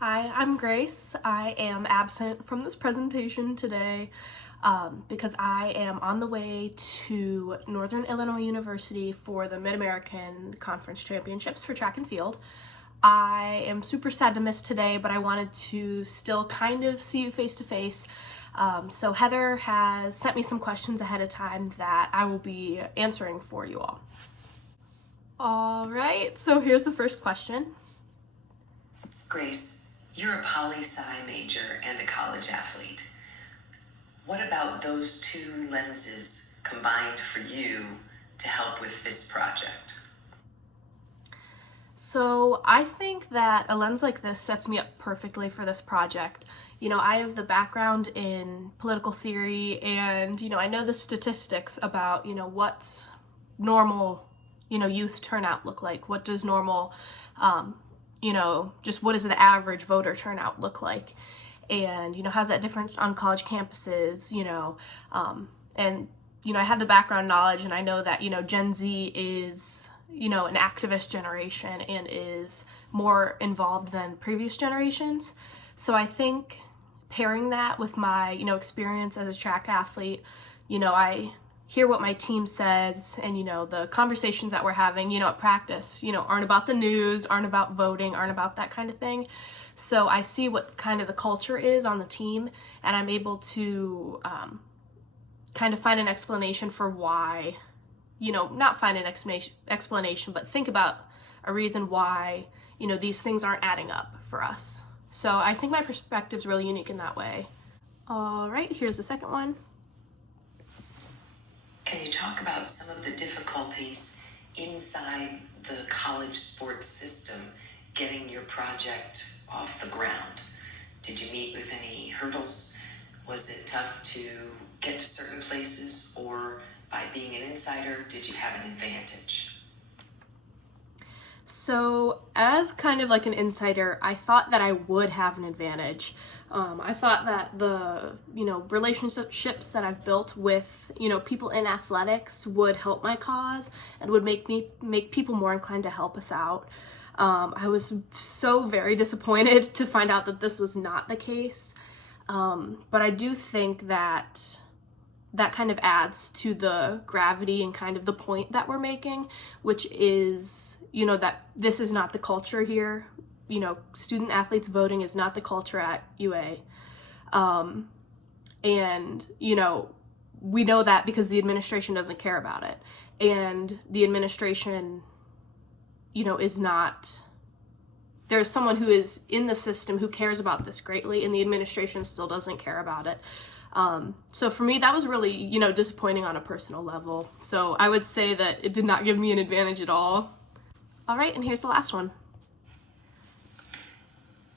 Hi, I'm Grace. I am absent from this presentation today because I am on the way to Northern Illinois University for the Mid-American Conference Championships for track and field. I am super sad to miss today, but I wanted to still kind of see you face to face. So Heather has sent me some questions ahead of time that I will be answering for you all. All right, so here's the first question. Grace, you're a poli-sci major and a college athlete. What about those two lenses combined for you to help with this project? So I think that a lens like this sets me up perfectly for this project. You know, I have the background in political theory and, I know the statistics about, what's normal, youth turnout look like? What does normal, just what does the average voter turnout look like? And, how's that different on college campuses, I have the background knowledge and I know that, Gen Z is, an activist generation and is more involved than previous generations. So I think pairing that with my, experience as a track athlete, I hear what my team says and, the conversations that we're having, at practice, aren't about the news, aren't about voting, aren't about that kind of thing. So I see what kind of the culture is on the team and I'm able to kind of find an explanation for why, not find an explanation, but think about a reason why, these things aren't adding up for us. So I think my perspective is really unique in that way. All right, here's the second one. Can you talk about some of the difficulties inside the college sports system getting your project off the ground? Did you meet with any hurdles? Was it tough to get to certain places, or by being an insider, did you have an advantage? So as kind of like an insider, I thought that I would have an advantage. I thought that the, relationships that I've built with, people in athletics would help my cause and would make people more inclined to help us out. I was so very disappointed to find out that this was not the case. But I do think that kind of adds to the gravity and kind of the point that we're making, which is, that this is not the culture here. Student athletes voting is not the culture at UA. And, we know that because the administration doesn't care about it. And the administration, is not, there's someone who is in the system who cares about this greatly, and the administration still doesn't care about it. So for me, that was really, disappointing on a personal level. So I would say that it did not give me an advantage at all. All right, and here's the last one.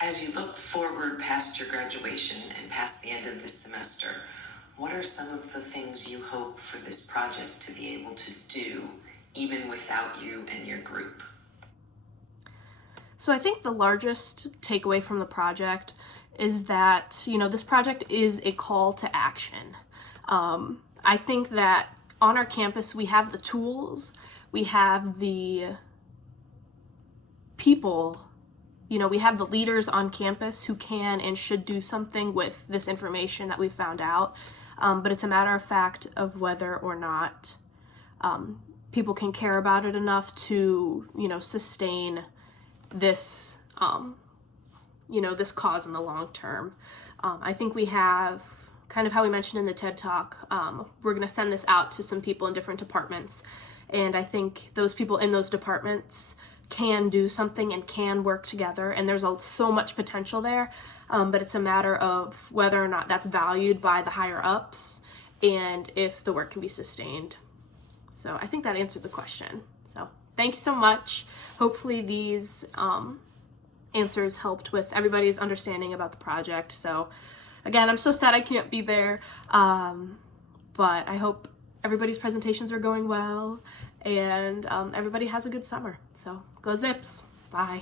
As you look forward past your graduation and past the end of this semester, what are some of the things you hope for this project to be able to do, even without you and your group? So I think the largest takeaway from the project is that, this project is a call to action. I think that on our campus, we have the tools, we have the people, we have the leaders on campus who can and should do something with this information that we found out. But it's a matter of fact of whether or not people can care about it enough to, sustain this, this cause in the long term. I think we have, kind of how we mentioned in the TED Talk, we're going to send this out to some people in different departments. And I think those people in those departments can do something and can work together. And there's so much potential there. But it's a matter of whether or not that's valued by the higher ups and if the work can be sustained. So I think that answered the question. So thank you so much. Hopefully these answers helped with everybody's understanding about the project. So again, I'm so sad I can't be there, but I hope everybody's presentations are going well and everybody has a good summer. So go Zips. Bye.